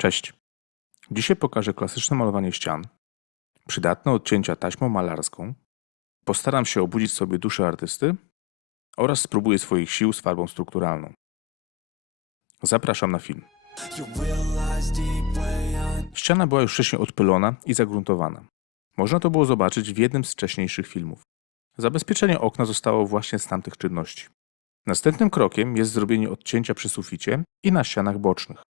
Cześć. Dzisiaj pokażę klasyczne malowanie ścian, przydatne odcięcia taśmą malarską, postaram się obudzić sobie duszę artysty oraz spróbuję swoich sił z farbą strukturalną. Zapraszam na film. Ściana była już wcześniej odpylona i zagruntowana. Można to było zobaczyć w jednym z wcześniejszych filmów. Zabezpieczenie okna zostało właśnie z tamtych czynności. Następnym krokiem jest zrobienie odcięcia przy suficie i na ścianach bocznych.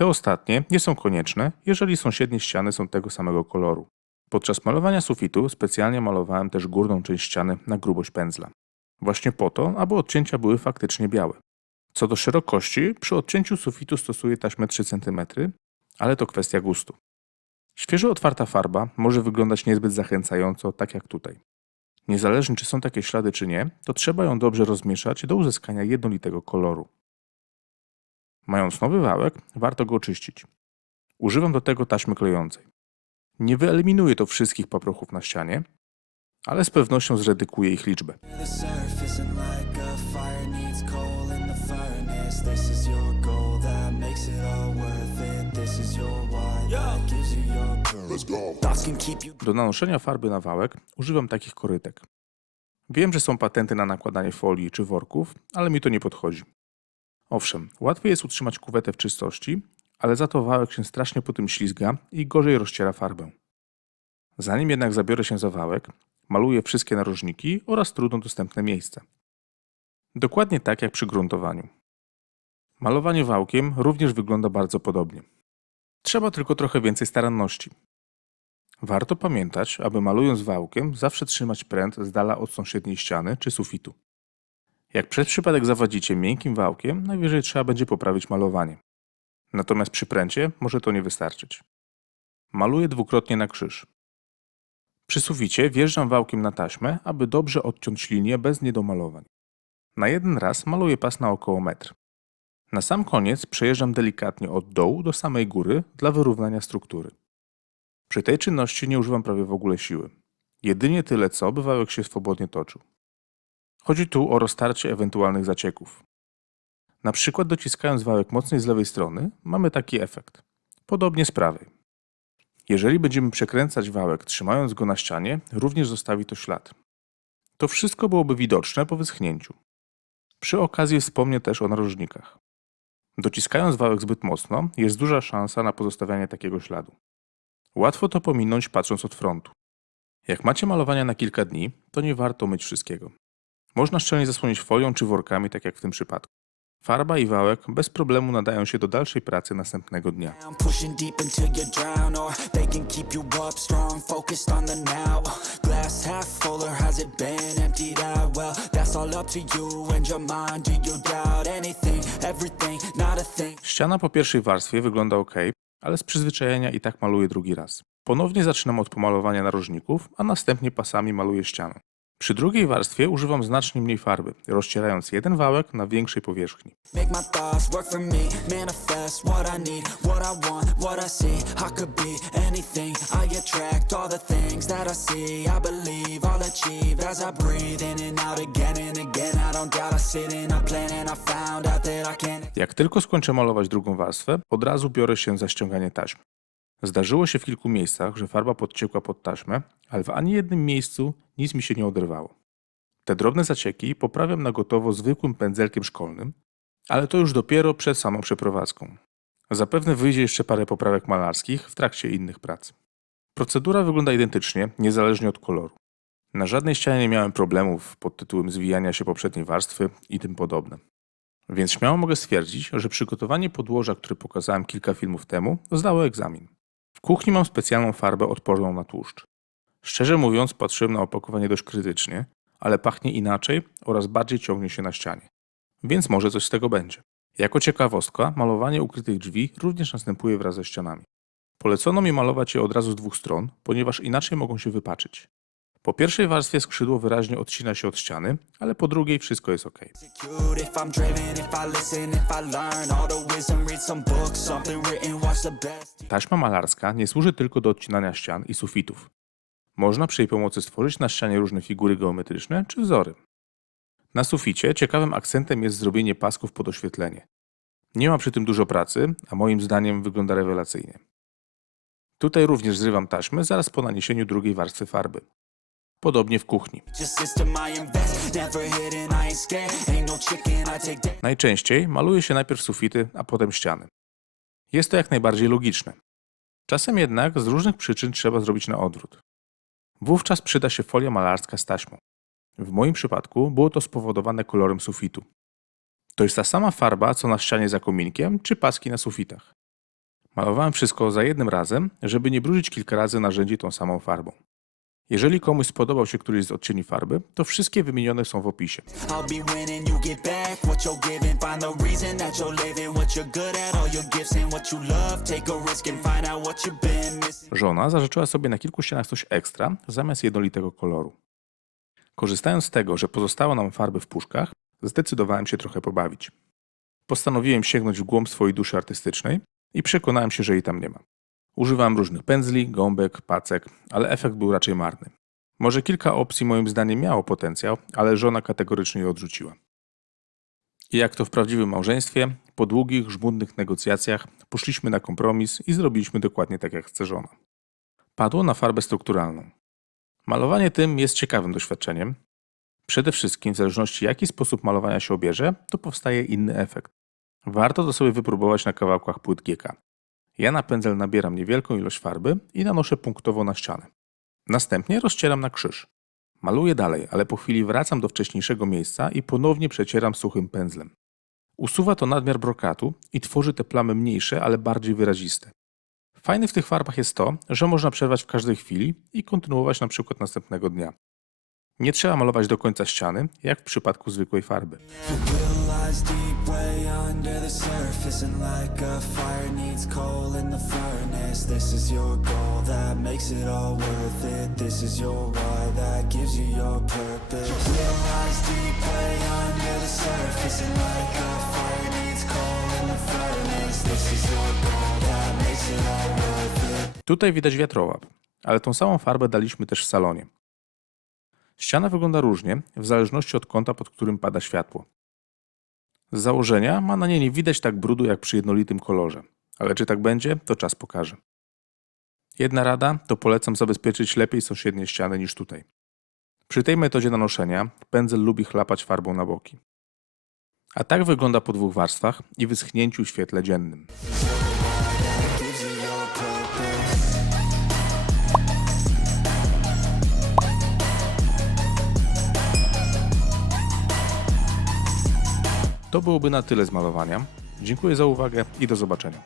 Te ostatnie nie są konieczne, jeżeli sąsiednie ściany są tego samego koloru. Podczas malowania sufitu specjalnie malowałem też górną część ściany na grubość pędzla. Właśnie po to, aby odcięcia były faktycznie białe. Co do szerokości, przy odcięciu sufitu stosuję taśmę 3 cm, ale to kwestia gustu. Świeżo otwarta farba może wyglądać niezbyt zachęcająco, tak jak tutaj. Niezależnie czy są takie ślady czy nie, to trzeba ją dobrze rozmieszać do uzyskania jednolitego koloru. Mając nowy wałek, warto go oczyścić. Używam do tego taśmy klejącej. Nie wyeliminuje to wszystkich paprochów na ścianie, ale z pewnością zredukuje ich liczbę. Do nanoszenia farby na wałek używam takich korytek. Wiem, że są patenty na nakładanie folii czy worków, ale mi to nie podchodzi. Owszem, łatwiej jest utrzymać kuwetę w czystości, ale za to wałek się strasznie po tym ślizga i gorzej rozciera farbę. Zanim jednak zabiorę się za wałek, maluję wszystkie narożniki oraz trudno dostępne miejsca. Dokładnie tak jak przy gruntowaniu. Malowanie wałkiem również wygląda bardzo podobnie. Trzeba tylko trochę więcej staranności. Warto pamiętać, aby malując wałkiem zawsze trzymać pręt z dala od sąsiedniej ściany czy sufitu. Jak przez przypadek zawadzicie miękkim wałkiem, najwyżej trzeba będzie poprawić malowanie. Natomiast przy pręcie może to nie wystarczyć. Maluję dwukrotnie na krzyż. Przy suficie wjeżdżam wałkiem na taśmę, aby dobrze odciąć linię bez niedomalowań. Na jeden raz maluję pas na około metr. Na sam koniec przejeżdżam delikatnie od dołu do samej góry dla wyrównania struktury. Przy tej czynności nie używam prawie w ogóle siły. Jedynie tyle co, by wałek się swobodnie toczył. Chodzi tu o roztarcie ewentualnych zacieków. Na przykład dociskając wałek mocniej z lewej strony mamy taki efekt. Podobnie z prawej. Jeżeli będziemy przekręcać wałek trzymając go na ścianie, również zostawi to ślad. To wszystko byłoby widoczne po wyschnięciu. Przy okazji wspomnę też o narożnikach. Dociskając wałek zbyt mocno, jest duża szansa na pozostawianie takiego śladu. Łatwo to pominąć patrząc od frontu. Jak macie malowania na kilka dni, to nie warto myć wszystkiego. Można szczelnie zasłonić folią czy workami, tak jak w tym przypadku. Farba i wałek bez problemu nadają się do dalszej pracy następnego dnia. Ściana po pierwszej warstwie wygląda ok, ale z przyzwyczajenia i tak maluję drugi raz. Ponownie zaczynam od pomalowania narożników, a następnie pasami maluję ścianę. Przy drugiej warstwie używam znacznie mniej farby, rozcierając jeden wałek na większej powierzchni. Jak tylko skończę malować drugą warstwę, od razu biorę się za ściąganie taśmy. Zdarzyło się w kilku miejscach, że farba podciekła pod taśmę, ale w ani jednym miejscu nic mi się nie oderwało. Te drobne zacieki poprawiam na gotowo zwykłym pędzelkiem szkolnym, ale to już dopiero przed samą przeprowadzką. Zapewne wyjdzie jeszcze parę poprawek malarskich w trakcie innych prac. Procedura wygląda identycznie, niezależnie od koloru. Na żadnej ścianie nie miałem problemów pod tytułem zwijania się poprzedniej warstwy i tym podobne. Więc śmiało mogę stwierdzić, że przygotowanie podłoża, które pokazałem kilka filmów temu, zdało egzamin. W kuchni mam specjalną farbę odporną na tłuszcz. Szczerze mówiąc, patrzyłem na opakowanie dość krytycznie, ale pachnie inaczej oraz bardziej ciągnie się na ścianie. Więc może coś z tego będzie. Jako ciekawostka, malowanie ukrytych drzwi również następuje wraz ze ścianami. Polecono mi malować je od razu z dwóch stron, ponieważ inaczej mogą się wypaczyć. Po pierwszej warstwie skrzydło wyraźnie odcina się od ściany, ale po drugiej wszystko jest ok. Taśma malarska nie służy tylko do odcinania ścian i sufitów. Można przy jej pomocy stworzyć na ścianie różne figury geometryczne czy wzory. Na suficie ciekawym akcentem jest zrobienie pasków pod oświetlenie. Nie ma przy tym dużo pracy, a moim zdaniem wygląda rewelacyjnie. Tutaj również zrywam taśmę zaraz po naniesieniu drugiej warstwy farby. Podobnie w kuchni. Najczęściej maluje się najpierw sufity, a potem ściany. Jest to jak najbardziej logiczne. Czasem jednak z różnych przyczyn trzeba zrobić na odwrót. Wówczas przyda się folia malarska z taśmą. W moim przypadku było to spowodowane kolorem sufitu. To jest ta sama farba, co na ścianie za kominkiem, czy paski na sufitach. Malowałem wszystko za jednym razem, żeby nie brudzić kilka razy narzędzi tą samą farbą. Jeżeli komuś spodobał się któryś z odcieni farby, to wszystkie wymienione są w opisie. Żona zażyczyła sobie na kilku ścianach coś ekstra, zamiast jednolitego koloru. Korzystając z tego, że pozostało nam farby w puszkach, zdecydowałem się trochę pobawić. Postanowiłem sięgnąć w głąb swojej duszy artystycznej i przekonałem się, że jej tam nie ma. Używałem różnych pędzli, gąbek, pacek, ale efekt był raczej marny. Może kilka opcji moim zdaniem miało potencjał, ale żona kategorycznie je odrzuciła. I jak to w prawdziwym małżeństwie, po długich, żmudnych negocjacjach poszliśmy na kompromis i zrobiliśmy dokładnie tak, jak chce żona. Padło na farbę strukturalną. Malowanie tym jest ciekawym doświadczeniem. Przede wszystkim, w zależności jaki sposób malowania się obierze, to powstaje inny efekt. Warto to sobie wypróbować na kawałkach płyt GK. Ja na pędzel nabieram niewielką ilość farby i nanoszę punktowo na ścianę. Następnie rozcieram na krzyż. Maluję dalej, ale po chwili wracam do wcześniejszego miejsca i ponownie przecieram suchym pędzlem. Usuwa to nadmiar brokatu i tworzy te plamy mniejsze, ale bardziej wyraziste. Fajne w tych farbach jest to, że można przerwać w każdej chwili i kontynuować na przykład następnego dnia. Nie trzeba malować do końca ściany, jak w przypadku zwykłej farby. Tutaj widać wiatrołap, ale tą samą farbę daliśmy też w salonie. Ściana wygląda różnie, w zależności od kąta, pod którym pada światło. Z założenia ma na niej nie widać tak brudu jak przy jednolitym kolorze, ale czy tak będzie, to czas pokaże. Jedna rada to polecam zabezpieczyć lepiej sąsiednie ściany niż tutaj. Przy tej metodzie nanoszenia pędzel lubi chlapać farbą na boki. A tak wygląda po 2 warstwach i wyschnięciu w świetle dziennym. To byłoby na tyle z malowania. Dziękuję za uwagę i do zobaczenia.